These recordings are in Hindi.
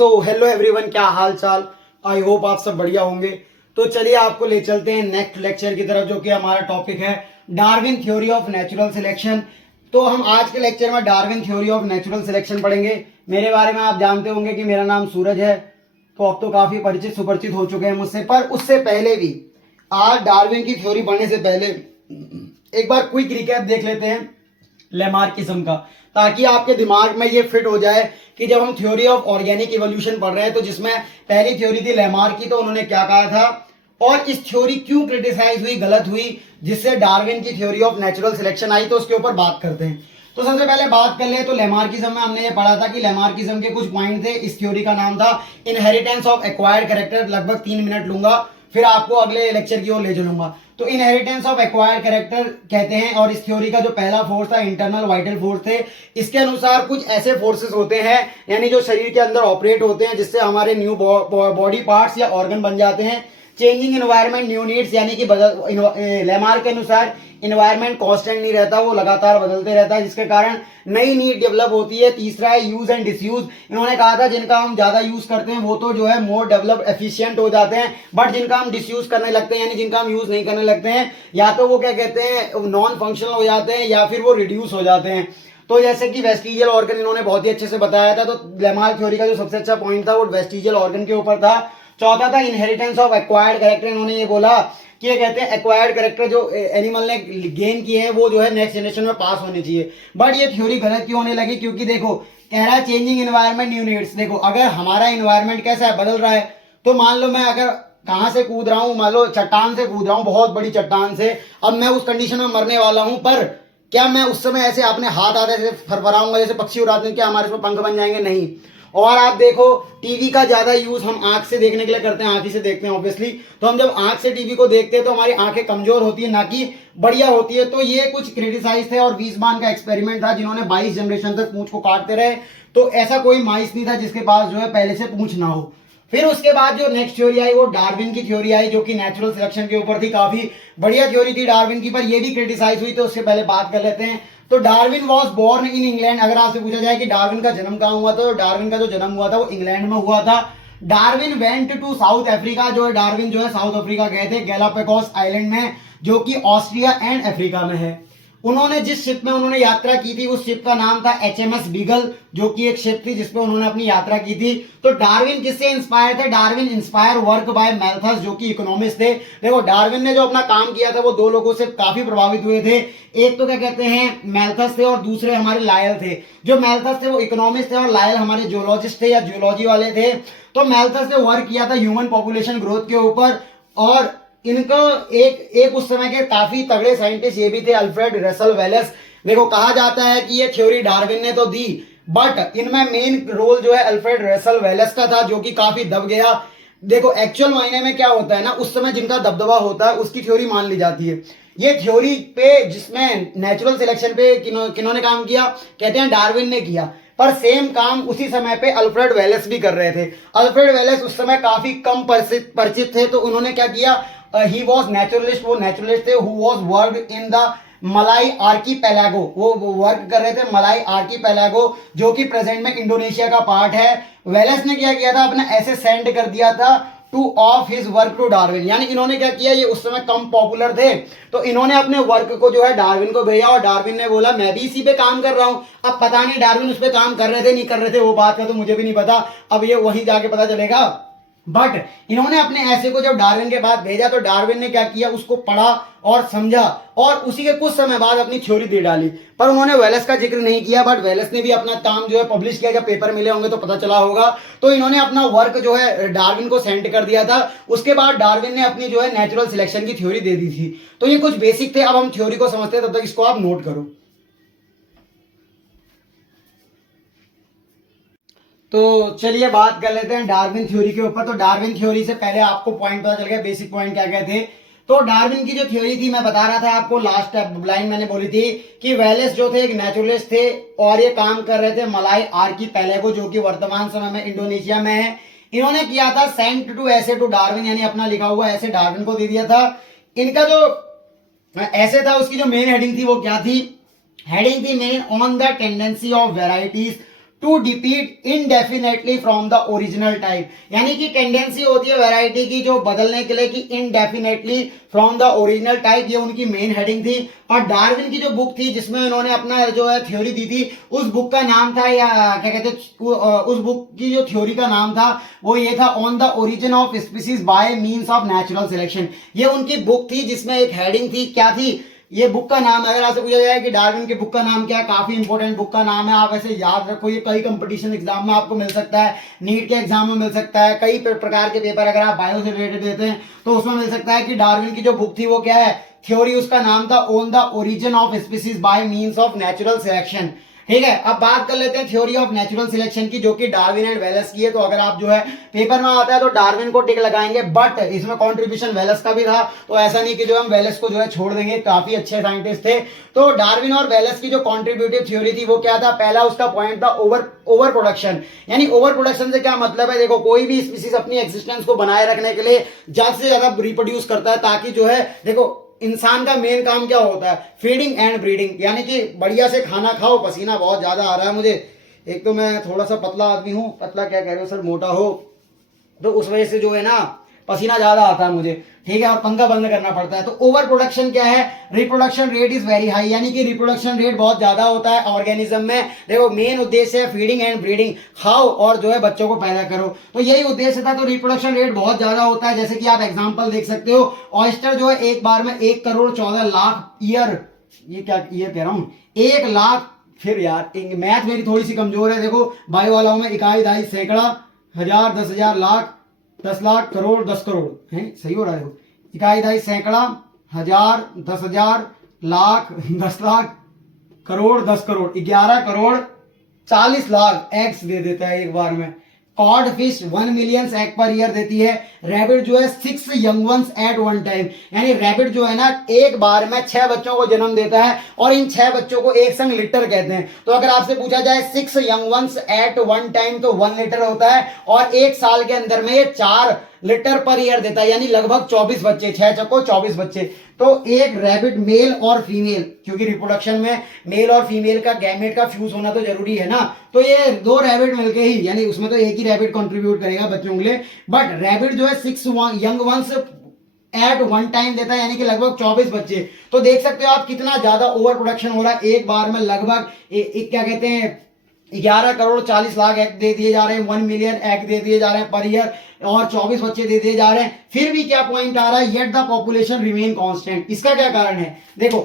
हेलो एवरीवन, क्या हाल चाल। आई होप आप सब बढ़िया होंगे। तो चलिए आपको ले चलते हैं नेक्स्ट लेक्चर की तरफ, जो कि हमारा टॉपिक है Darwin theory of natural selection. तो हम आज के लेक्चर में Darwin theory of natural selection पढ़ेंगे। मेरे बारे में आप जानते होंगे कि मेरा नाम सूरज है, तो अब तो काफी परिचित सुपरिचित हो चुके हैं मुझसे। पर उससे पहले भी आज डार्विन की थ्योरी पढ़ने से पहले एक बार क्विक रिकैप देख लेते हैं लेमार्किज्म का, ताकि आपके दिमाग में ये फिट हो जाए कि जब हम थ्योरी ऑफ ऑर्गेनिक इवोल्यूशन पढ़ रहे हैं, तो जिसमें पहली थ्योरी थी लेमार्क की, तो उन्होंने क्या कहा था और इस थ्योरी क्यों क्रिटिसाइज हुई, गलत हुई, जिससे डार्विन की थ्योरी ऑफ नेचुरल सिलेक्शन आई। तो उसके ऊपर बात करते हैं। तो सबसे पहले बात कर ले तो लेमार्किज्म में हमने ये पढ़ा था कि लेमार्किज्म के कुछ पॉइंट थे। इस थ्योरी का नाम था इनहेरिटेंस ऑफ एक्वायर्ड कैरेक्टर। लगभग 3 मिनट लूंगा, फिर आपको अगले लेक्चर की ओर ले चलूंगा। तो इनहेरिटेंस ऑफ एक्वायर्ड कैरेक्टर कहते हैं, और इस थ्योरी का जो पहला फोर्स था इंटरनल वाइटल फोर्स थे। इसके अनुसार कुछ ऐसे फोर्सेस होते हैं, यानी जो शरीर के अंदर ऑपरेट होते हैं, जिससे हमारे न्यू बॉडी पार्ट्स या ऑर्गन बन जाते हैं। चेंजिंग इन्वायरमेंट न्यू नीड्स, यानी कि लेमार्क के अनुसार इन्वायरमेंट कांस्टेंट नहीं रहता, वो लगातार बदलते रहता है, जिसके कारण नई नीड डेवलप होती है। तीसरा है यूज एंड डिसयूज। इन्होंने कहा था जिनका हम ज्यादा यूज करते हैं वो तो जो है मोर डेवलप एफिशिएंट हो जाते हैं, बट जिनका हम डिसयूज करने लगते हैं, यानी जिनका हम यूज नहीं करने लगते हैं, या तो वो क्या कहते हैं नॉन फंक्शनल हो जाते हैं, या फिर वो रिड्यूस हो जाते हैं। तो जैसे कि वेस्टिजियल ऑर्गन इन्होंने बहुत ही अच्छे से बताया था। तो लेमार्क थ्योरी का जो सबसे अच्छा पॉइंट था वो वेस्टिजियल ऑर्गन के ऊपर था। चौथा था इनहेरिटेंस ऑफ एक्वायर्ड कैरेक्टर। इन्होंने ये बोला कि ये कहते हैं एक्वायर्ड कैरेक्टर जो एनिमल ने गेन किए हैं वो जो है नेक्स्ट जनरेशन में पास होने चाहिए। बट ये थ्योरी गलत क्यों होने लगी? क्योंकि देखो कह रहा है चेंजिंग इन्वायरमेंट न्यू नीड्स। देखो अगर हमारा इन्वायरमेंट कैसा है, बदल रहा है, तो मान लो मैं अगर कहां से कूद रहा हूं, मान लो चट्टान से कूद रहा हूं, बहुत बड़ी चट्टान से, अब मैं उस कंडीशन में मरने वाला हूं, पर क्या मैं उस समय ऐसे अपने हाथ आधे से फरफराऊंगा जैसे पक्षी उड़ाते हैं? क्या हमारे इसमें पंख बन जाएंगे? नहीं। और आप देखो टीवी का ज्यादा यूज हम आंख से देखने के लिए करते हैं, आंखी से देखते हैं ऑब्वियसली। तो हम जब आंख से टीवी को देखते हैं तो हमारी आंखें कमजोर होती है, ना कि बढ़िया होती है। तो ये कुछ क्रिटिसाइज थे, और वीजमान का एक्सपेरिमेंट था, जिन्होंने 22 जनरेशन तक पूंछ को काटते रहे। तो ऐसा कोई माइस नहीं था जिसके पास जो है पहले से पूंछ ना हो। फिर उसके बाद जो नेक्स्ट थ्योरी आई वो डार्विन की थ्योरी आई, जो कि नेचुरल सिलेक्शन के ऊपर थी। काफी बढ़िया थ्योरी थी डार्विन की, पर ये भी क्रिटिसाइज हुई। तो उससे पहले बात कर लेते हैं। तो Darwin was born in England. अगर आपसे पूछा जाए कि डार्विन का जन्म कहाँ हुआ था, तो डार्विन का जो जन्म हुआ था वो इंग्लैंड में हुआ था। Darwin went to South Africa. जो है डार्विन जो है साउथ अफ्रीका गए थे, गैलापागोस आइलैंड में, जो कि ऑस्ट्रिया एंड अफ्रीका में है। उन्होंने जिस शिप में उन्होंने यात्रा की थी उस शिप का नाम था HMS बीगल, जो कि एक शिप थी जिसपे उन्होंने अपनी यात्रा की थी। तो डार्विन किससे इंस्पायर थे? डार्विन इंस्पायर वर्क बाय मैल्थस, जो कि इकोनॉमिस्ट थे। देखो डार्विन ने जो अपना काम किया था वो दो लोगों से काफी प्रभावित हुए थे। एक तो क्या कहते हैं मैल्थस थे, और दूसरे हमारे लायल थे। जो मैल्थस थे वो इकोनॉमिस्ट थे, और लायल हमारे जियोलॉजिस्ट थे या जियोलॉजी वाले थे। तो मैल्थस ने वर्क किया था ह्यूमन पॉपुलेशन ग्रोथ के ऊपर। और इनका एक उस समय के काफी तगड़े साइंटिस्ट ये भी थे, अल्फ्रेड रसल वेलेस। देखो कहा जाता है कि ये थ्योरी डार्विन ने तो दी, बट इनमें मेन रोल जो है अल्फ्रेड रसल वेलेस का था, जो कि काफी दब गया। देखो एक्चुअल मायने में क्या होता है ना, उस समय जिनका दबदबा होता है उसकी थ्योरी मान ली जाती है। ये थ्योरी पे जिसमें नेचुरल सिलेक्शन पे किन्होंने काम किया, कहते हैं डार्विन ने किया। पर सेम काम उसी समय पे अल्फ्रेड वेलेस भी कर रहे थे। अल्फ्रेड वेलेस उस समय काफी कम परिचित थे, तो उन्होंने क्या किया, ही वॉज नेचुरलिस्ट। वो नेचुरलिस्ट थे who was work in the मलाई आर्कीपेलागो। वो वर्क कर रहे थे मलाई आर्कीपेलागो, जो कि प्रेजेंट में इंडोनेशिया का पार्ट है। वेलेस ने क्या किया था, अपना ऐसे सेंड कर दिया था two of his work to Darwin. यानी इन्होंने क्या किया, ये उस समय कम पॉपुलर थे, तो इन्होंने अपने वर्क को जो है डार्विन को भेजा, और डार्विन ने बोला मैं भी इसी पे काम कर रहा हूं। अब पता नहीं डार्विन उस पे काम कर रहे थे नहीं कर रहे थे, वो बात का तो मुझे भी नहीं पता, अब ये वहीं जाके पता चलेगा। बट इन्होंने अपने ऐसे को जब डार्विन के बाद भेजा, तो डार्विन ने क्या किया, उसको पढ़ा और समझा, और उसी के कुछ समय बाद अपनी थ्योरी दे डाली। पर उन्होंने वेलेस का जिक्र नहीं किया, बट वेलेस ने भी अपना काम जो है पब्लिश किया। जब पेपर मिले होंगे तो पता चला होगा। तो इन्होंने अपना वर्क जो है डार्विन को सेंड कर दिया था। उसके बाद डार्विन ने अपनी जो है नेचुरल सिलेक्शन की थ्योरी दे दी थी। तो ये कुछ बेसिक थे। अब हम थ्योरी को समझते हैं, तब तक इसको आप नोट करो। तो चलिए बात कर लेते हैं डार्विन थ्योरी के ऊपर। तो डार्विन थ्योरी से पहले आपको पॉइंट पता चल गया, बेसिक पॉइंट क्या क्या थे। तो डार्विन की जो थ्योरी थी, मैं बता रहा था आपको, लास्ट लाइन मैंने बोली थी कि वेलेस जो थे एक नेचुरलिस्ट थे, और ये काम कर रहे थे मलाई आर्कीपेलागो, जो कि वर्तमान समय में इंडोनेशिया में है। इन्होंने किया था सेंट टू ऐसे टू डार्विन, यानी अपना लिखा हुआ ऐसे डार्विन को दे दिया था। इनका जो ऐसे था उसकी जो मेन हेडिंग थी वो क्या थी? हेडिंग थी main on the tendency of varieties to depart indefinitely from the original type, यानी कि टेंडेंसी होती है वैरायटी की जो बदलने के लिए कि indefinitely from the original type, ये उनकी मेन हेडिंग थी। और डार्विन की जो बुक थी जिसमें उन्होंने अपना जो है थ्योरी दी थी, उस बुक का नाम था, या क्या कहते हैं, उस बुक की जो थ्योरी का नाम था वो ये था, on the origin of species by means of natural selection. ये उनकी बुक थी जिसमें एक हेडिंग थी, क्या थी, ये बुक का नाम, अगर आपसे पूछा जाए कि डार्विन की बुक का नाम क्या है, काफी इंपॉर्टेंट बुक का नाम है, आप ऐसे याद रखो, ये कई कंपटीशन एग्जाम में आपको मिल सकता है, नीट के एग्जाम में मिल सकता है, कई प्रकार के पेपर अगर आप बायो से रिलेटेड देते हैं तो उसमें मिल सकता है कि डार्विन की जो बुक थी वो क्या है, थ्योरी उसका नाम था on the origin of species by means of natural selection. ठीक है, अब बात कर लेते हैं थ्योरी ऑफ नेचुरल सिलेक्शन की, जो कि डार्विन एंड वेलेस की है। तो अगर आप जो है पेपर में आता है तो डार्विन को टिक लगाएंगे, बट इसमें कंट्रीब्यूशन वेलेस का भी था, तो ऐसा नहीं कि जो हम वेलेस को जो है छोड़ देंगे, काफी अच्छे साइंटिस्ट थे। तो डार्विन और वेलेस की जो कॉन्ट्रीब्यूटिव थ्योरी थी वो क्या था, पहला उसका पॉइंट था ओवर प्रोडक्शन। यानी ओवर प्रोडक्शन से क्या मतलब है, देखो कोई भी स्पीसीज अपनी एक्सिस्टेंस को बनाए रखने के लिए ज्यादा से ज्यादा रिप्रोड्यूस करता है, ताकि जो है, देखो इंसान का मेन काम क्या होता है, फीडिंग एंड ब्रीडिंग, यानी कि बढ़िया से खाना खाओ। पसीना बहुत ज्यादा आ रहा है मुझे, एक तो मैं थोड़ा सा पतला आदमी हूँ, पतला क्या कह रहे हो सर, मोटा हो, तो उस वजह से जो है ना पसीना ज्यादा आता है मुझे, ठीक है, और पंखा बंद करना पड़ता है। तो ओवर प्रोडक्शन क्या है, reproduction rate is very high, यानी कि रिप्रोडक्शन रेट बहुत ज्यादा होता है ऑर्गेनिज्म में। देखो मेन उद्देश्य है फीडिंग एंड ब्रीडिंग, खाओ और जो है बच्चों को पैदा करो, तो यही उद्देश्य था। तो रिप्रोडक्शन रेट बहुत ज्यादा होता है, जैसे कि आप एग्जांपल देख सकते हो, ऑयस्टर जो है एक बार में 1 करोड़ 14 लाख ईयर, ये क्या ईयर कह रहा हूं, 1 लाख, फिर यार मैथ मेरी थोड़ी सी कमजोर है, देखो बायो वाला हूं मैं, इकाई दहाई सैकड़ा हजार 10,000 लाख 10 लाख करोड़ 10 करोड़ है, सही हो रहा है, देखो इकाई दहाई सैकड़ा हजार 10,000 लाख 10 लाख करोड़ 10 करोड़ 11 करोड़ 40 लाख एग्स दे देता है एक बार में। Cod fish 1 million egg per year देती है। रैबिट जो है 6 young ones at one time, यानी रैबिट जो है ना एक बार में 6 बच्चों को जन्म देता है, और इन 6 बच्चों को एक संग लिटर कहते हैं। तो अगर आपसे पूछा जाए 6 young ones at one time तो 1 लिटर होता है, और एक साल के अंदर में ये 4 लिटर पर ईयर देता है, यानी लगभग 24 बच्चे, 6 चक्को 24 बच्चे। तो एक रैबिट मेल और फीमेल, क्योंकि रिप्रोडक्शन में मेल और फीमेल का गैमेट का फ्यूज होना तो जरूरी है ना, तो ये 2 रैबिट मिलके ही, यानी उसमें तो एक ही रैबिट कंट्रीब्यूट करेगा बच्चों के लिए, बट रैबिट जो है 6 young ones at one time देता है, यानी कि लगभग 24 बच्चे। तो देख सकते हो आप कितना ज्यादा ओवर प्रोडक्शन हो रहा है, एक बार में लगभग क्या कहते हैं 11 करोड़ 40 लाख एग दे दिए जा रहे हैं, 1 मिलियन एग दे दिए जा रहे हैं पर ईयर, और 24 बच्चे दे दिए जा रहे हैं। फिर भी क्या पॉइंट आ रहा है, yet the population remain constant. इसका क्या कारण है, देखो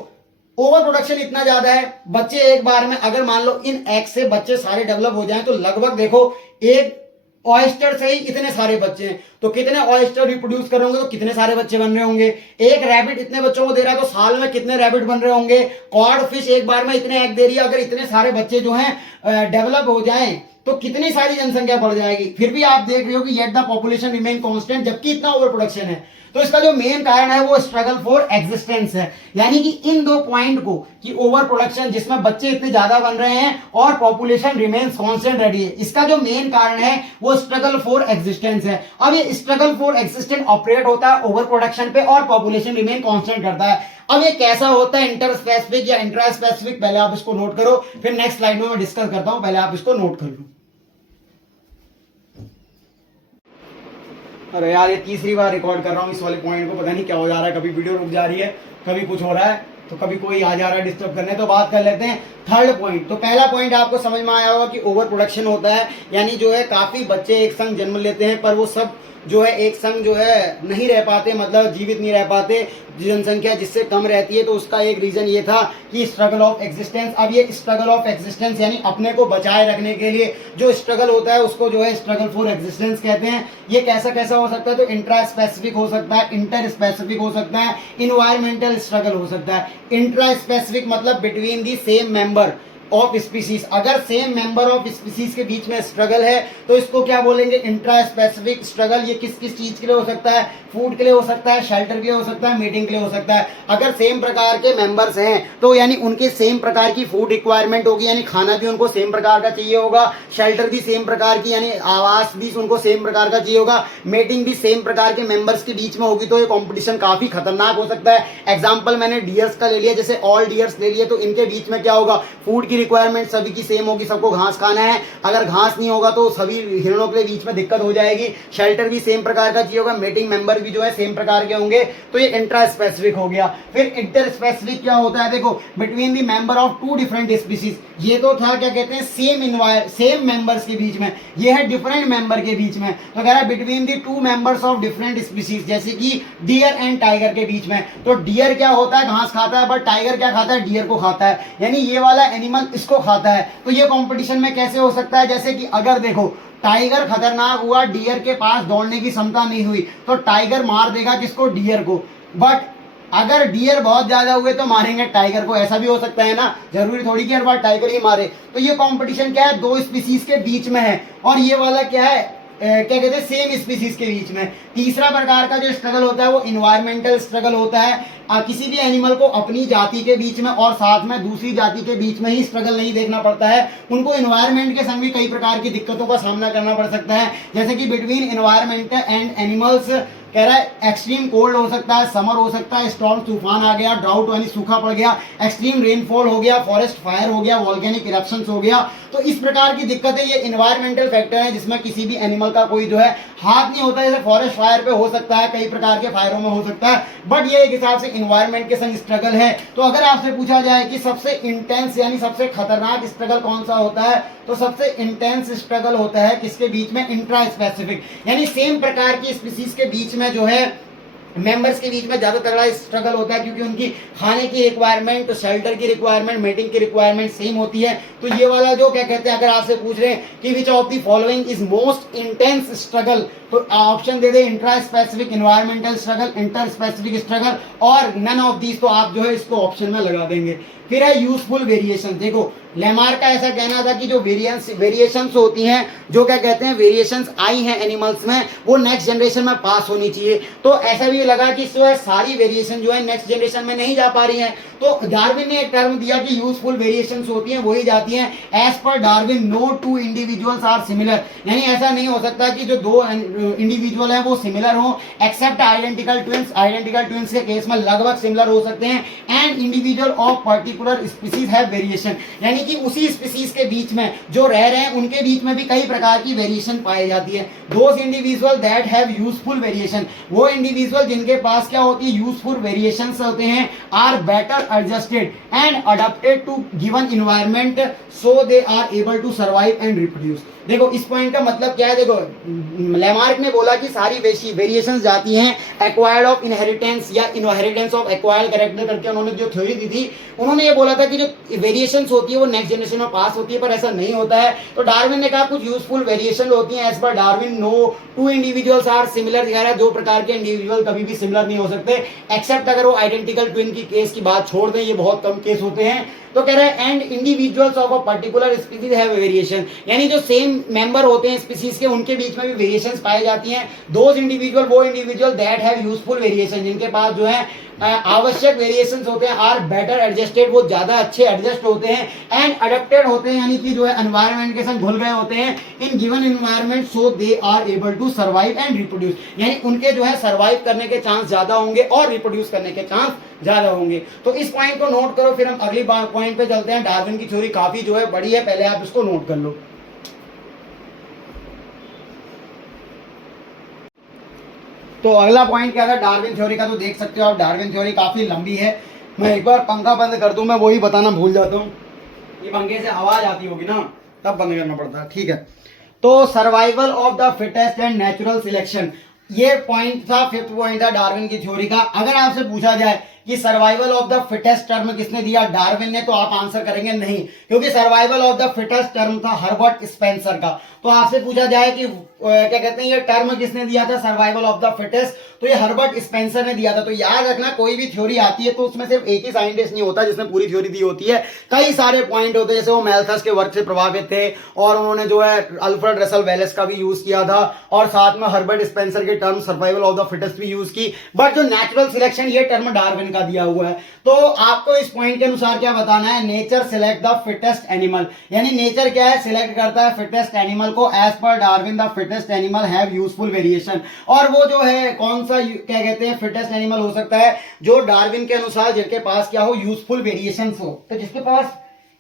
ओवर प्रोडक्शन इतना ज्यादा है, बच्चे एक बार में, अगर मान लो इन एग से बच्चे सारे डेवलप हो जाएं, तो लगभग देखो एक ऑयस्टर से ही इतने सारे बच्चे हैं, तो कितने ऑयस्टर रिप्रोड्यूस कर रहे होंगे, तो कितने सारे बच्चे बन रहे होंगे। एक रैबिट इतने बच्चों को दे रहा है, तो साल में कितने रैबिट बन रहे होंगे। कॉड फिश एक बार में इतने एग दे रही है, अगर इतने सारे बच्चे जो हैं डेवलप हो जाएं तो कितनी सारी जनसंख्या बढ़ जाएगी। फिर भी आप देख रहे हो कि yet the population remain constant, जबकि इतना ओवर प्रोडक्शन है। तो इसका जो मेन कारण है वो स्ट्रगल फॉर एग्जिस्टेंस है, यानी कि इन 2 पॉइंट को, कि ओवर प्रोडक्शन जिसमें बच्चे इतने ज्यादा बन रहे हैं और पॉपुलेशन रिमेन्स कांस्टेंट रही है, इसका जो मेन कारण है वो स्ट्रगल फॉर एग्जिस्टेंस है। अब ये स्ट्रगल फॉर एग्जिस्टेंस ऑपरेट होता है ओवर प्रोडक्शन पे और पॉपुलेशन रिमेन कांस्टेंट करता है। अब ये कैसा होता है, इंटर स्पेसिफिक या इंट्रा स्पेसिफिक, पहले आप इसको नोट करो, फिर नेक्स्ट स्लाइड में मैं डिस्कस करता हूं, पहले आप इसको नोट कर लो। अरे यार ये तीसरी बार रिकॉर्ड कर रहा हूँ इस वाले पॉइंट को, पता नहीं क्या हो जा रहा है, कभी वीडियो रुक जा रही है, कभी कुछ हो रहा है, तो कभी कोई आ जा रहा है डिस्टर्ब करने। तो बात कर लेते हैं थर्ड पॉइंट। तो पहला पॉइंट आपको समझ में आया होगा कि ओवर प्रोडक्शन होता है, यानी जो है काफी बच्चे एक संग जन्म लेते हैं, पर वो सब जो है एक संग जो है नहीं रह पाते, मतलब जीवित नहीं रह पाते, जनसंख्या जिससे कम रहती है। तो उसका एक रीजन ये था कि स्ट्रगल ऑफ एग्जिस्टेंस। अब ये स्ट्रगल ऑफ एग्जिस्टेंस यानी अपने को बचाए रखने के लिए जो स्ट्रगल होता है उसको जो है स्ट्रगल फॉर एग्जिस्टेंस कहते हैं। ये कैसा कैसा हो सकता है, तो इंट्रा स्पेसिफिक हो सकता है, इंटर स्पेसिफिक हो सकता है, इन्वायरमेंटल स्ट्रगल हो सकता है। इंट्रा स्पेसिफिक मतलब between the same member of species, अगर सेम मेंबर ऑफ स्पीसीज के बीच में स्ट्रगल है तो इसको क्या बोलेंगे, इंट्रा स्पेसिफिक स्ट्रगल। ये किस किस चीज के लिए हो सकता है, फूड के लिए हो सकता है, शेल्टर के लिए हो सकता है, मीटिंग के लिए हो सकता है। अगर सेम प्रकार के मेंबर्स हैं तो यानी उनके सेम प्रकार की फूड रिक्वायरमेंट होगी, यानी खाना भी उनको सेम प्रकार का चाहिए होगा, शेल्टर भी सेम प्रकार की यानी आवास भी उनको सेम प्रकार का चाहिए होगा, मीटिंग भी सेम प्रकार के मेंबर्स के बीच में होगी। तो ये कॉम्पिटिशन काफी खतरनाक हो सकता है। एग्जाम्पल मैंने डियर्स का ले लिया, जैसे ऑल डियर्स ले लिए, तो इनके बीच में क्या होगा, फूड की की रिक्वायरमेंट सभी की सेम होगी, सबको घास खाना है। अगर घास नहीं होगा तो सभी हिरणों के लिए बीच में दिक्कत हो जाएगी। शेल्टर भी सेम प्रकार का चाहिए होगा, मेटिंग मेंबर भी जो है सेम प्रकार के होंगे। तो ये इंट्रा स्पेसिफिक हो गया। फिर इंटर स्पेसिफिक क्या होता है, देखो between the member of two different species. ये तो था क्या कहते हैं सेम मेंबर्स के बीच में, ये है डिफरेंट मेंबर के बीच में। तो कह रहा है between the two members of different species, जैसे कि डियर एंड टाइगर के बीच में। तो डियर क्या होता है, घास खाता है, बट टाइगर क्या खाता है, डियर को खाता है, यानी ये वाला एनिमल इसको खाता है। तो ये कंपटीशन में कैसे हो सकता है, जैसे कि अगर देखो टाइगर खतरनाक हुआ, डियर के पास दौड़ने की क्षमता नहीं हुई, तो टाइगर मार देगा किसको, डियर को। बट अगर डियर बहुत ज्यादा हुए तो मारेंगे टाइगर को, ऐसा भी हो सकता है ना, जरूरी थोड़ी कि हर बार टाइगर ही मारे। तो ये कंपटीशन क्या है, दो स्पीसीज के बीच में है। और ये वाला क्या है, क्या कहते हैं, सेम स्पीसीज के बीच में। तीसरा प्रकार का जो स्ट्रगल होता है वो इन्वायरमेंटल स्ट्रगल होता है। किसी भी एनिमल को अपनी जाति के बीच में और साथ में दूसरी जाति के बीच में ही स्ट्रगल नहीं देखना पड़ता है, उनको इन्वायरमेंट के संग भी कई प्रकार की दिक्कतों का सामना करना पड़ सकता है। जैसे कि बिटवीन इन्वायरमेंट एंड एनिमल्स, कह रहा है एक्सट्रीम कोल्ड हो सकता है, समर हो सकता है, स्टॉर्म तूफान आ गया, ड्राउट यानी सूखा पड़ गया, एक्सट्रीम रेनफॉल हो गया, फॉरेस्ट फायर हो गया, वॉल्केनिक इरप्शंस हो गया। तो इस प्रकार की दिक्कतें ये इन्वायरमेंटल फैक्टर है जिसमें किसी भी एनिमल का कोई जो है हाथ नहीं होता। जैसे फॉरेस्ट फायर पे हो सकता है, कई प्रकार के फायरों में हो सकता है, बट ये एक हिसाब से इन्वायरमेंट के संग स्ट्रगल है। तो अगर आपसे पूछा जाए कि सबसे इंटेंस यानी सबसे खतरनाक स्ट्रगल कौन सा होता है, तो सबसे इंटेंस स्ट्रगल होता है किसके बीच में, इंट्रा स्पेसिफिक, यानी सेम प्रकार की स्पीसीज के बीच में जो है मेंबर्स के बीच में ज्यादा तगड़ा स्ट्रगल होता है, क्योंकि उनकी खाने की रिक्वायरमेंट, शेल्टर की रिक्वायरमेंट, मेटिंग की रिक्वायरमेंट सेम होती है। तो ये वाला जो क्या कहते हैं, अगर आपसे पूछ रहे हैं कि which of the following is most intense struggle, तो ऑप्शन दे दे intra specific environmental struggle, inter specific struggle और नन ऑफ दीज, तो आप जो है इसको ऑप्शन में लगा देंगे। फिर है यूजफुल वेरिएशन। देखो लेमार्क का ऐसा कहना था कि जो वेरिएशंस होती हैं, जो क्या कहते हैं वेरिएशंस आई हैं एनिमल्स में, वो नेक्स्ट जनरेशन में पास होनी चाहिए। तो ऐसा भी लगा कि जो है सारी वेरिएशन जो है नेक्स्ट जनरेशन में नहीं जा पा रही हैं, तो डार्विन ने एक टर्म दिया कि यूजफुल वेरिएशंस होती हैं वही जाती हैं। As per Darwin no two individuals are similar, यानी ऐसा नहीं हो सकता कि जो दो इंडिविजुअल हैं वो सिमिलर हो, except identical twins. Identical twins के केस में लगभग सिमिलर हो सकते हैं। And individual of particular species have variation, यानी कि उसी स्पीसीज के बीच में जो रह रहे हैं उनके बीच में भी कई प्रकार की वेरिएशन पाई जाती है। Those individual that have useful variation, वो इंडिविजुअल जिनके पास क्या होती है, यूजफुल वेरिएशंस होते हैं, are better adjusted and adopted to given environment, so they are able to survive and reproduce. देखो इस पॉइंट का मतलब क्या है, देखो लेमार्क ने बोला कि सारी वेरिएशंस जाती हैं एक्वायर्ड ऑफ इनहेरिटेंस या इनहेरिटेंस ऑफ एक्वायर्ड कैरेक्टर करके उन्होंने जो थ्योरी दी थी, उन्होंने ये बोला था कि जो वेरिएशंस होती है वो नेक्स्ट जनरेशन में पास होती है, पर ऐसा नहीं होता है। तो डार्विन ने कहा कुछ यूजफुल वेरिएशन होती हैं, as per Darwin no two individuals are similar, कह रहा है दो प्रकार के इंडिविजुअल कभी भी सिमिलर नहीं हो सकते, एक्सेप्ट अगर वो आइडेंटिकल ट्विन की केस की बात छोड़ दें, ये बहुत कम केस होते हैं। तो कह रहा है and individuals of a particular species have variation, यानी जो सेम मेंबर होते हैं स्पीसीज के उनके बीच में भी वेरिएशंस पाई जाती हैं। दोज इंडिविजुअल, वो individual that have useful variation, जिनके पास जो है आवश्यक वेरिएशंस होते हैं, आर बेटर एडजस्टेड, वो ज्यादा अच्छे एडजस्ट होते हैं, एंड अडेप्टेड होते हैं, यानी कि जो है एनवायरनमेंट के साथ घुल गए होते हैं, in given environment, so they are able to survive and reproduce, यानी उनके जो है सर्वाइव करने के चांस ज्यादा होंगे और रिप्रोड्यूस करने के चांस ज्यादा होंगे। तो इस पॉइंट को नोट करो, फिर हम अगली पॉइंट पे चलते हैं। डार्विन की थ्योरी काफी जो है बड़ी है, पहले आप इसको नोट कर लो। तो अगला पॉइंट क्या था डार्विन थ्योरी का, तो देख सकते हो आप डार्विन थ्योरी काफी लंबी है। मैं एक बार पंखा बंद कर दूं, मैं वही बताना भूल जाता हूँ, ये पंखे से आवाज आती होगी ना, तब बंद करना पड़ता है, ठीक है। तो survival of the fittest and natural selection, ये पॉइंट था, फिफ्थ पॉइंट था डार्विन की थ्योरी का। अगर आपसे पूछा जाए कि survival of the fittest term किसने दिया, डार्विन ने, तो आप आंसर करेंगे नहीं, क्योंकि survival of the fittest term था हर्बर्ट स्पेंसर का। तो आपसे पूछा जाए कि क्या कहते हैं ये टर्म किसने दिया था सर्वाइवल ऑफ द फिटेस्ट, तो ये हर्बर्ट स्पेंसर ने दिया था। तो याद रखना कोई भी थ्योरी आती है तो उसमें सिर्फ एक ही साइंटिस्ट नहीं होता जिसने पूरी थ्योरी दी होती है, कई सारे पॉइंट होते हैं। जैसे वो मैल्थस के वर्क से प्रभावित थे और उन्होंने जो है अल्फ्रेड रसल वेलेस का भी यूज किया था, और साथ में हर्बर्ट स्पेंसर के term survival of the fittest भी यूज की, बट जो नेचुरल सिलेक्शन ये टर्म डार्विन का दिया हुआ है। तो आपको इस पॉइंट के अनुसार क्या बताना है, nature select the fittest animal, यानी नेचर क्या है, सिलेक्ट करता है फिटेस्ट एनिमल को, as per Darwin the fittest animal have useful variation. और वो जो है कौन सा क्या कहते हैं फिटेस्ट एनिमल हो सकता है, जो डार्विन के अनुसार जिनके पास क्या हो, यूजफुल वेरिएशन हो। तो जिसके पास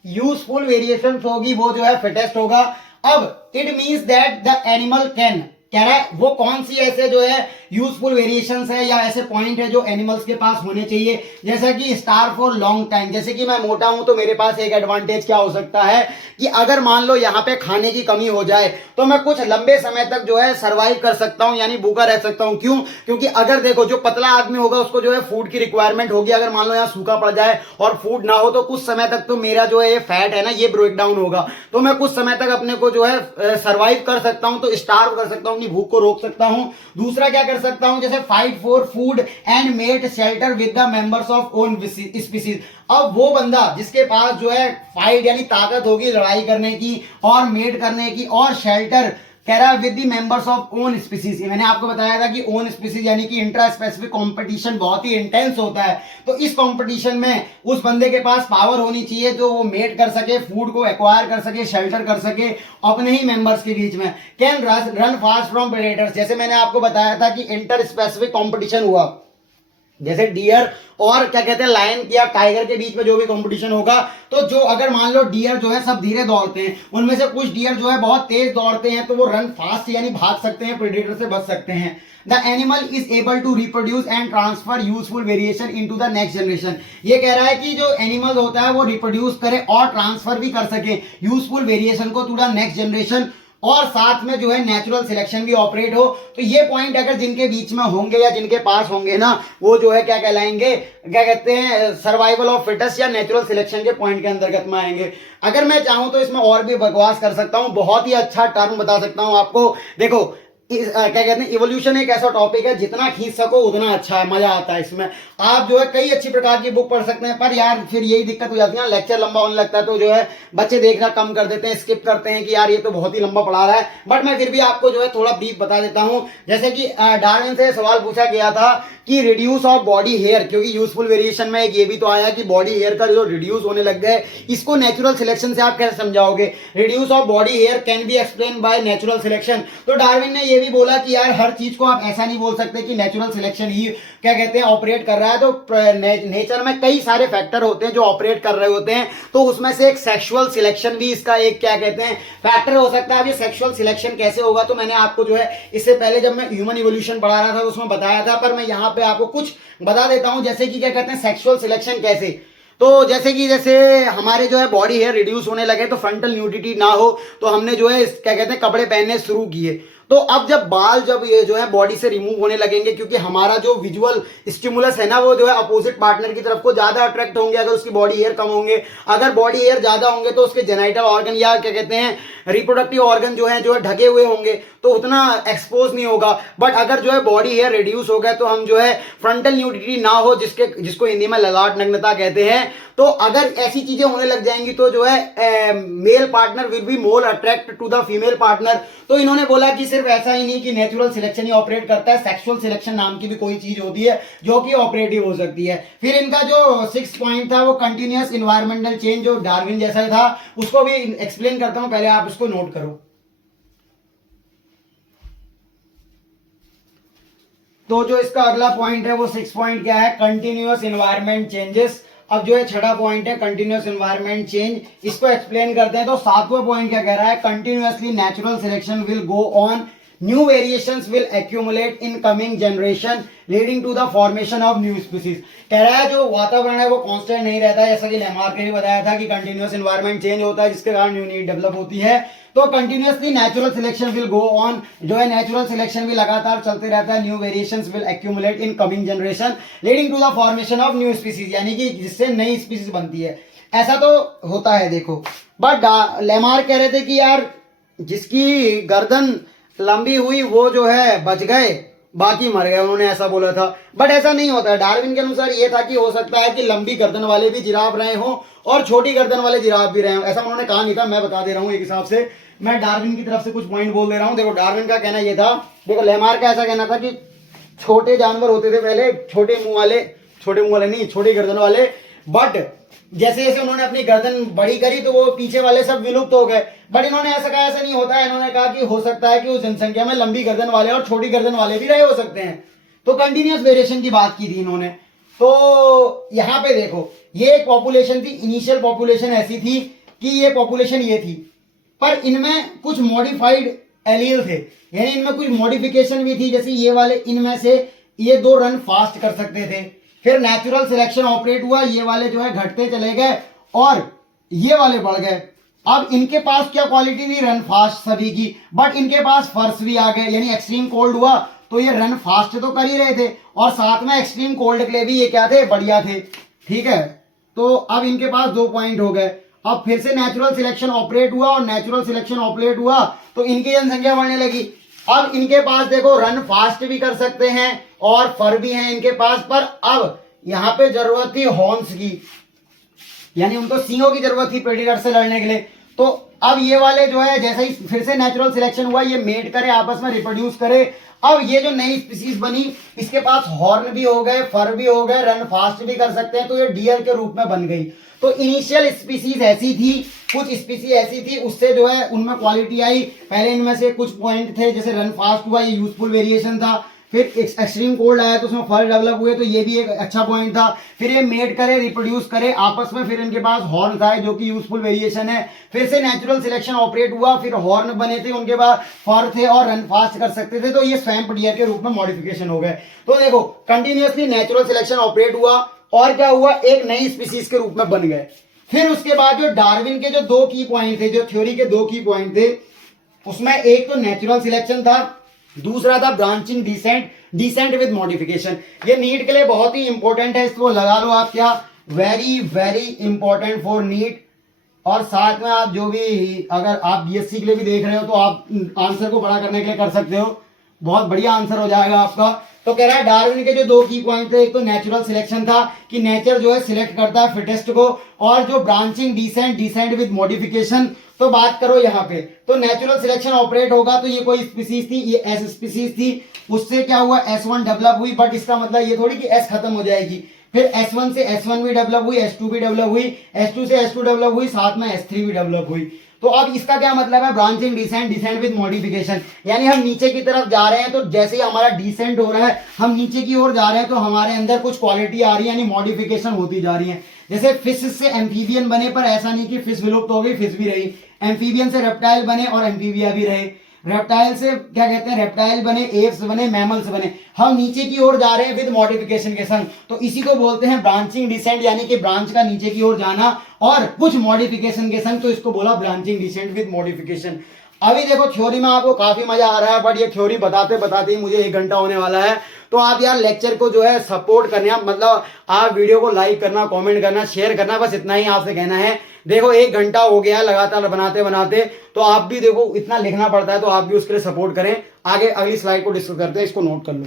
यूजफुल वेरिएशन होगी वो जो है फिटेस्ट होगा। अब it means that the animal can, कह रहा है वो कौन सी ऐसे जो है यूजफुल वेरिएशंस है या ऐसे पॉइंट है जो एनिमल्स के पास होने चाहिए, जैसा कि स्टार फॉर लॉन्ग टाइम। जैसे कि मैं मोटा हूं तो मेरे पास एक एडवांटेज क्या हो सकता है कि अगर मान लो यहाँ पे खाने की कमी हो जाए तो मैं कुछ लंबे समय तक जो है सरवाइव कर सकता हूं, यानी भूखा रह सकता हूं। क्यों? क्योंकि अगर देखो जो पतला आदमी होगा उसको जो है फूड की रिक्वायरमेंट होगी, अगर मान लो यहाँ सूखा पड़ जाए और फूड ना हो तो कुछ समय तक तो मेरा जो है ये फैट है ना ये ब्रेक डाउन होगा, तो मैं कुछ समय तक अपने को जो है सरवाइव कर सकता हूं, तो स्टार्व कर सकता हूं, अपनी भूख को रोक सकता हूं। दूसरा क्या कर सकता हूं, जैसे fight for food and mate shelter with the members of own species. अब वो बंदा जिसके पास जो है फाइट यानी ताकत होगी लड़ाई करने की और मेट करने की और शेल्टर, कह रहा है with the members of own species. मैंने आपको बताया था कि ओन स्पीसीज यानी कि इंट्रा स्पेसिफिक कंपटीशन बहुत ही इंटेंस होता है, तो इस कंपटीशन में उस बंदे के पास पावर होनी चाहिए जो वो मेट कर सके, फूड को एक्वायर कर सके, शेल्टर कर सके अपने ही मेंबर्स के बीच में। Can run fast from predators, जैसे मैंने आपको बताया था कि इंटर स्पेसिफिक कॉम्पिटिशन हुआ, जैसे डियर और क्या कहते हैं लायन या टाइगर के बीच में जो भी कंपटीशन होगा, तो जो अगर मान लो डियर जो है सब धीरे दौड़ते हैं, उनमें से कुछ डियर जो है बहुत तेज दौड़ते हैं, तो वो रन फास्ट यानी भाग सकते हैं, प्रेडेटर से बच सकते हैं। The animal is able to reproduce and transfer useful variation into the next generation. ये कह रहा है कि जो एनिमल होता है वो रिप्रोड्यूस करे और ट्रांसफर भी कर सके यूजफुल वेरिएशन को टू द नेक्स्ट जनरेशन, और साथ में जो है नेचुरल सिलेक्शन भी ऑपरेट हो। तो ये पॉइंट अगर जिनके बीच में होंगे या जिनके पास होंगे ना, वो जो है क्या कहलाएंगे, क्या कहते हैं, सर्वाइवल ऑफ फिटेस्ट या नेचुरल सिलेक्शन के पॉइंट के अंतर्गत में आएंगे। अगर मैं चाहूं तो इसमें और भी बकवास कर सकता हूं, बहुत ही अच्छा टर्म बता सकता हूं आपको। देखो क्या कहते हैं, इवोल्यूशन एक ऐसा टॉपिक है जितना खींच सको उतना अच्छा है, मजा आता है इसमें। आप जो है कई अच्छी प्रकार की बुक पढ़ सकते हैं, पर यार फिर यही दिक्कत हो जाती है ना, लेक्चर लंबा होने लगता है तो जो है बच्चे देखना कम कर देते हैं, स्किप करते हैं कि यार ये तो बहुत ही लंबा पढ़ा रहा है। बट मैं फिर भी आपको जो है थोड़ा ब्रीफ बता देता हूं। जैसे कि डार्विन से सवाल पूछा गया था कि रिड्यूस ऑफ बॉडी हेयर, क्योंकि यूजफुल वेरिएशन में एक ये भी तो आया कि बॉडी हेयर का जो रिड्यूस होने लग गए, इसको नेचुरल सिलेक्शन से आप कैसे समझाओगे? Reduce of body hair can be explain by natural selection. तो डार्विन ने ये भी बोला कि यार हर चीज को आप ऐसा नहीं बोल सकते कि नेचुरल सिलेक्शन ही क्या कहते हैं ऑपरेट कर रहा है, तो नेचर में कई सारे फैक्टर होते हैं जो ऑपरेट कर रहे होते हैं, तो उसमें से एक सेक्सुअल सिलेक्शन भी इसका एक क्या कहते हैं फैक्टर हो सकता है। अब ये सेक्सुअल सिलेक्शन कैसे होगा, तो मैंने आपको जो है इससे पहले जब मैं ह्यूमन इवोल्यूशन पढ़ा रहा था तो उसमें बताया था, पर मैं यहाँ पे आपको कुछ बता देता हूं। जैसे कि क्या कहते हैं सेक्सुअल सिलेक्शन कैसे, तो जैसे हमारे जो है बॉडी हेयर रिड्यूस होने लगे तो फ्रंटल न्यूडिटी ना हो, तो हमने जो है क्या कहते हैं कपड़े पहनने शुरू किए। तो अब जब बाल जब ये जो है बॉडी से रिमूव होने लगेंगे, क्योंकि हमारा जो विजुअल स्टिमुलस है ना वो जो है अपोजिट पार्टनर की तरफ को ज्यादा अट्रैक्ट होंगे अगर उसकी बॉडी हेयर कम होंगे। अगर बॉडी हेयर ज्यादा होंगे तो उसके जेनाइटल ऑर्गन या क्या कहते हैं रिप्रोडक्टिव ऑर्गन जो है ढके हुए होंगे, तो उतना एक्सपोज नहीं होगा। बट अगर जो है बॉडी हेयर रिड्यूस हो गया तो हम जो है फ्रंटल न्यूडिटी ना हो, जिसको हिंदी में ललाट नग्नता कहते हैं, तो अगर ऐसी चीजें होने लग जाएंगी तो जो है male partner will be more attract to the female partner. तो इन्होंने बोला कि सिर्फ ऐसा ही नहीं कि नेचुरल सिलेक्शन ही ऑपरेट करता है, सेक्सुअल सिलेक्शन नाम की भी कोई चीज होती है जो कि ऑपरेटिव हो सकती है। फिर इनका जो 6 पॉइंट था वो कंटिन्यूअस इन्वायरमेंटल चेंज, जो डार्विन जैसा था, उसको भी एक्सप्लेन करता हूं, पहले आप इसको नोट करो। तो जो इसका अगला पॉइंट है वो 6 पॉइंट क्या है, कंटिन्यूअस इन्वायरमेंट चेंजेस। अब जो है छठा पॉइंट है कंटिन्यूअस एनवायरनमेंट चेंज, इसको एक्सप्लेन करते हैं। तो सातवां पॉइंट क्या कह रहा है, continuously natural selection will go on, new variations will accumulate in coming generation leading to the formation of new species. कह रहा है जो वातावरण है वो कांस्टेंट नहीं रहता है, जैसा कि लेमार्क ने भी बताया था कि कंटिन्यूअस एनवायरनमेंट चेंज होता है जिसके कारण न्यू नीड डेवलप होती है। तो continuously natural selection will go on, जो है नेचुरल सिलेक्शन भी लगातार चलते रहता है, new variations will accumulate in coming generation leading to the formation of new species, यानी कि जिससे नई स्पीसीज बनती है। ऐसा तो होता है देखो। बट लेमार्क कह रहे थे कि यार जिसकी गर्दन लंबी हुई वो जो है बच गए, बाकी मर गए, उन्होंने ऐसा बोला था। बट ऐसा नहीं होता है, डार्विन के अनुसार ये था कि हो सकता है कि लंबी गर्दन वाले भी जिराफ रहे हों और छोटी गर्दन वाले जिराफ भी रहे हों, ऐसा उन्होंने कहा नहीं था, मैं बता दे रहा हूं एक हिसाब से, मैं डार्विन की तरफ से कुछ पॉइंट बोल दे रहा हूं। देखो डार्विन का कहना ये था, देखो लेमार्क का ऐसा कहना था कि छोटे जानवर होते थे पहले, छोटे मुंह वाले नहीं, छोटी गर्दन वाले, बट जैसे जैसे उन्होंने अपनी गर्दन बड़ी करी तो वो पीछे वाले सब विलुप्त हो गए। बट इन्होंने ऐसा कहा ऐसा नहीं होता है, इन्होंने कहा कि हो सकता है कि उस जनसंख्या में लंबी गर्दन वाले और छोटी गर्दन वाले भी रहे हो सकते हैं। तो कंटिन्यूअस वेरिएशन की बात की थी इन्होंने। तो यहां पे देखो ये एक पॉपुलेशन थी, इनिशियल पॉपुलेशन ऐसी थी कि ये पॉपुलेशन ये थी, पर इनमें कुछ मॉडिफाइड एलील थे, यानी इनमें कुछ मॉडिफिकेशन भी थी, जैसे ये वाले इनमें से ये 2 रन फास्ट कर सकते थे। फिर नेचुरल सिलेक्शन ऑपरेट हुआ, ये वाले जो है घटते चले गए और ये वाले बढ़ गए। अब इनके पास क्या क्वालिटी थी, रन फास्ट सभी की, बट इनके पास फर्स भी आ गए, यानी एक्सट्रीम कोल्ड हुआ तो ये रन फास्ट तो कर ही रहे थे और साथ में एक्सट्रीम कोल्ड के लिए भी ये क्या थे, बढ़िया थे। ठीक है, तो अब इनके पास 2 पॉइंट हो गए। अब फिर से नेचुरल सिलेक्शन ऑपरेट हुआ और नेचुरल सिलेक्शन ऑपरेट हुआ तो इनकी जनसंख्या बढ़ने लगी। अब इनके पास देखो रन फास्ट भी कर सकते हैं और फर भी है इनके पास, पर अब यहां पे जरूरत थी हॉर्न्स की, यानी उनको सींगों की जरूरत थी प्रेडेटर से लड़ने के लिए। तो अब ये वाले जो है जैसे ही फिर से नेचुरल सिलेक्शन हुआ, ये मेट करे, आपस में रिप्रोड्यूस करे। अब ये जो नई स्पीसीज बनी, इसके पास हॉर्न भी हो गए, फर भी हो गए, रन फास्ट भी कर सकते हैं, तो ये डियर के रूप में बन गई। तो इनिशियल स्पीसीज ऐसी थी, कुछ स्पीसीज ऐसी थी, उससे जो है उनमें क्वालिटी आई। पहले इनमें से कुछ पॉइंट थे, जैसे रन फास्ट हुआ, ये यूजफुल वेरिएशन था। फिर एक्सट्रीम कोल्ड आया तो उसमें फल डेवलप हुए, तो ये भी एक अच्छा पॉइंट था। फिर ये मेट करे, रिप्रोड्यूस करे आपस में, फिर इनके पास हॉर्न आए जो कि यूजफुल वेरिएशन है। फिर से नेचुरल सिलेक्शन ऑपरेट हुआ, फिर हॉर्न बने थे, उनके बाद फर थे और रन फास्ट कर सकते थे, तो ये स्वैम्प डियर के रूप में मॉडिफिकेशन हो गए। तो देखो कंटिन्यूअसली नेचुरल सिलेक्शन ऑपरेट हुआ और क्या हुआ, एक नई स्पीसीज के रूप में बन गए। फिर उसके बाद जो डार्विन के जो 2 की पॉइंट थे, जो थ्योरी के 2 की पॉइंट थे, उसमें एक तो नेचुरल सिलेक्शन था, दूसरा था ब्रांचिंग डिसेंट विद मॉडिफिकेशन। ये नीट के लिए बहुत ही इंपॉर्टेंट है, इसको लगा लो आप, क्या very very important for NEET. और साथ में आप जो भी, अगर आप बीएससी के लिए भी देख रहे हो तो आप आंसर को बड़ा करने के लिए कर सकते हो, बहुत बढ़िया आंसर हो जाएगा आपका। तो कह रहा है डार्विन के जो 2 की पॉइंट थे, एक तो नेचुरल सिलेक्शन था कि नेचर जो है सिलेक्ट करता है फिटेस्ट को, और जो ब्रांचिंग डिसेंट विद मॉडिफिकेशन। तो बात करो यहाँ पे, तो नेचुरल सिलेक्शन ऑपरेट होगा तो ये कोई स्पीसीज थी, ये एस स्पीसीज थी, उससे क्या हुआ S1 डेवलप हुई, बट इसका मतलब ये थोड़ी कि S खत्म हो जाएगी। फिर S1 से S1 भी डेवलप हुई, S2 भी डेवलप हुई, S2 से S2 डेवलप हुई, साथ में S3 भी डेवलप हुई। तो अब इसका क्या मतलब है, ब्रांचिंग डिसेंट विद मॉडिफिकेशन, यानी हम नीचे की तरफ जा रहे हैं, तो जैसे ही हमारा डिसेंट हो रहा है, हम नीचे की ओर जा रहे हैं, तो हमारे अंदर कुछ क्वालिटी आ रही है, यानी मॉडिफिकेशन होती जा रही है। जैसे फिश से एम्फीबियन बने, पर ऐसा नहीं कि फिश विलुप्त हो गई, फिश भी रही। एम्फीबियन से रेप्टाइल बने और एम्फीबिया भी रहे। रेप्टाइल से क्या कहते हैं, रेप्टाइल बने, एप्स बने, मैमल्स बने। हम नीचे की ओर जा रहे हैं विद मॉडिफिकेशन के संग, तो इसी को बोलते हैं ब्रांचिंग डिसेंट, यानी कि ब्रांच का नीचे की ओर जाना और कुछ मॉडिफिकेशन के संग, तो इसको बोला ब्रांचिंग डिसेंट विद मॉडिफिकेशन। अभी देखो थ्योरी में आपको काफी मजा आ रहा है, बट ये थ्योरी बताते बताते ही मुझे 1 घंटा होने वाला है। तो आप यार लेक्चर को जो है सपोर्ट करना, मतलब आप वीडियो को लाइक करना, कमेंट करना, शेयर करना, बस इतना ही आपसे कहना है। देखो 1 घंटा हो गया लगातार बनाते बनाते, तो आप भी देखो इतना लिखना पड़ता है, तो आप भी उसके लिए सपोर्ट करें। आगे अगली स्लाइड को डिस्कस करते हैं, इसको नोट कर लो।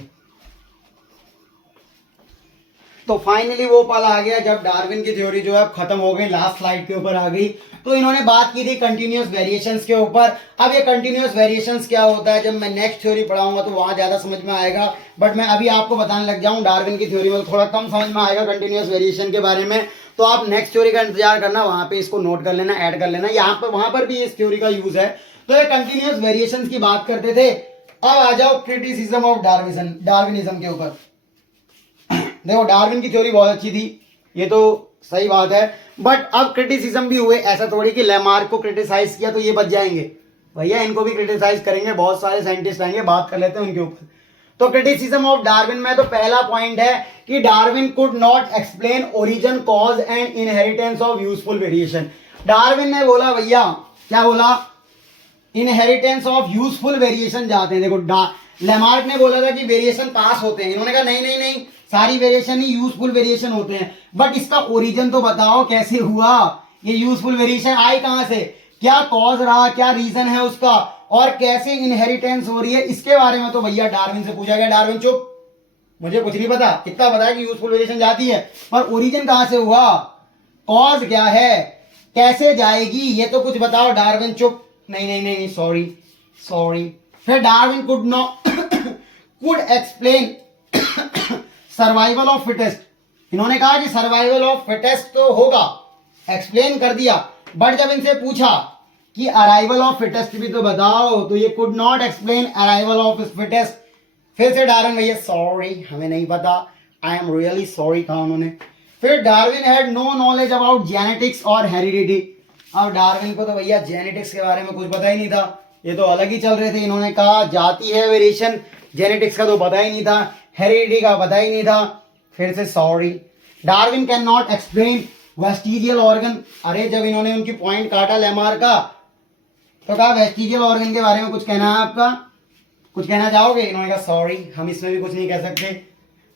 तो फाइनली वो पल आ गया जब डार्विन की थ्योरी जो है खत्म हो गई, लास्ट स्लाइड के ऊपर आ गई। तो इन्होंने बात की थी कंटिन्यूअस वेरिएशंस के ऊपर। अब ये कंटिन्यूअस वेरिएशंस क्या होता है, जब मैं नेक्स्ट थ्योरी पढ़ाऊंगा तो वहां ज्यादा समझ में आएगा, बट मैं अभी आपको बताने लग जाऊं डार्विन की थ्योरी में तो थोड़ा कम समझ में आएगा कंटिन्यूअस वेरिएशन के बारे में। तो आप नेक्स्ट थ्योरी का इंतजार करना, वहां पे इसको नोट कर लेना, ऐड कर लेना, यहाँ पर वहां पर भी इस थ्योरी का यूज है। तो ये कंटिन्यूअस वेरिएशंस की बात करते थे। अब आ जाओ क्रिटिसिज्म ऑफ डार्विनिज्म के ऊपर। देखो डार्विन की थ्योरी बहुत अच्छी थी, ये तो सही बात है, बट अब क्रिटिसिज्म भी हुए। ऐसा थोड़ी कि लेमार्क को क्रिटिसाइज किया तो ये बच जाएंगे, भैया इनको भी क्रिटिसाइज करेंगे, बहुत सारे साइंटिस्ट आएंगे, बात कर लेते हैं उनके ऊपर। तो क्रिटिसिज्म ऑफ डार्विन में तो पहला पॉइंट है कि Darwin could not explain origin, cause and inheritance of useful variation. Darwin ने बोला भैया, क्या बोला, इनहेरिटेंस ऑफ यूजफुल वेरिएशन जाते हैं। देखो लेमार्क ने बोला था कि वेरिएशन पास होते हैं, इन्होंने कहा नहीं नहीं नहीं, सारी वेरिएशन ही यूजफुल वेरिएशन होते हैं, बट इसका ओरिजिन तो बताओ कैसे हुआ, ये यूजफुल वेरिएशन आई कहां से, क्या कॉज रहा, क्या रीजन है उसका, और कैसे इनहेरिटेंस हो रही है, इसके बारे में तो भैया डार्विन से पूछा गया। डार्विन चुप, मुझे कुछ नहीं पता, कितना पता है कि यूजफुल वेरिएशन जाती है, पर ओरिजिन कहां से हुआ, कॉज क्या है, कैसे जाएगी, ये तो कुछ बताओ। डार्विन चुप, नहीं नहीं नहीं, सॉरी। फिर Darwin could explain survival of fittest. इन्होंने कहा कि सर्वाइवल ऑफ फिटेस्ट तो होगा, एक्सप्लेन कर दिया, बट जब इनसे पूछा कि अराइवल ऑफ फिटेस्ट भी तो बताओ, तो ये could not explain arrival of fittest. फिर से डार्विन भैया सॉरी, हमें नहीं पता, आई एम रियली सॉरी कहा उन्होंने। फिर Darwin had no knowledge about genetics और हेरिडिटी। अब डार्विन को तो भैया जेनेटिक्स के बारे में कुछ पता ही नहीं था, ये तो अलग ही चल रहे थे। इन्होंने कहा जाति है वेरिएशन, जेनेटिक्स का तो पता ही नहीं था, हेरिडिटी का पता ही नहीं था। फिर से sorry, Darwin can not explain vestigial organ. अरे जब इन्होंने उनकी पॉइंट काटा लेमार का, तो कहा वेस्टिजियल ऑर्गन के बारे में कुछ कहना है आपका, कुछ कहना चाहोगे? इन्होंने कहा सॉरी, हम इसमें भी कुछ नहीं कह सकते।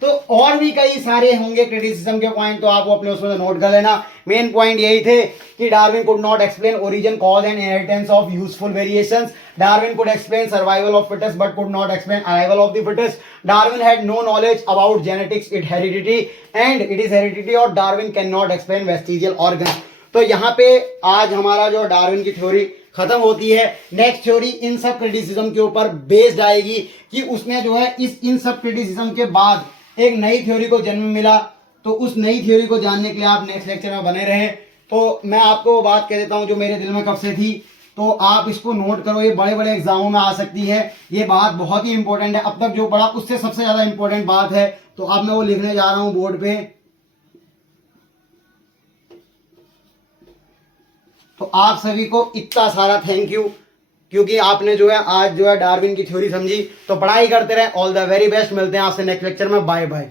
तो और भी कई सारे होंगे क्रिटिसिज्म के पॉइंट, तो आप वो अपने उसमें नोट कर लेना। मेन पॉइंट यही थे कि Darwin could not explain origin, cause and inheritance of useful variations. Darwin could explain survival of fittest but could not explain arrival of the fittest. Darwin had no knowledge about genetics, it heredity and it is heredity, और Darwin can not explain vestigial organ. तो यहाँ पे आज हमारा जो डार्विन की थ्योरी खत्म होती है। नेक्स्ट थ्योरी इन सब क्रिटिसिज्म के ऊपर बेस्ड आएगी कि उसने जो है इन सब क्रिटिसिज्म के बाद एक नई थ्योरी को जन्म मिला। तो उस नई थ्योरी को जानने के लिए आप नेक्स्ट लेक्चर में बने रहें। तो मैं आपको वो बात कह देता हूं जो मेरे दिल में कब से थी, तो आप इसको नोट करो, ये बड़े बड़े एग्जामों में आ सकती है। ये बात बहुत ही इंपॉर्टेंट है, अब तक जो पढ़ा उससे सबसे ज्यादा इंपॉर्टेंट बात है। तो अब मैं वो लिखने जा रहा हूं बोर्ड पे। तो आप सभी को इतना सारा थैंक यू, क्योंकि आपने जो है आज जो है डार्विन की थ्योरी समझी। तो पढ़ाई करते रहे। ऑल द वेरी बेस्ट, मिलते हैं आपसे नेक्स्ट लेक्चर में। Bye bye.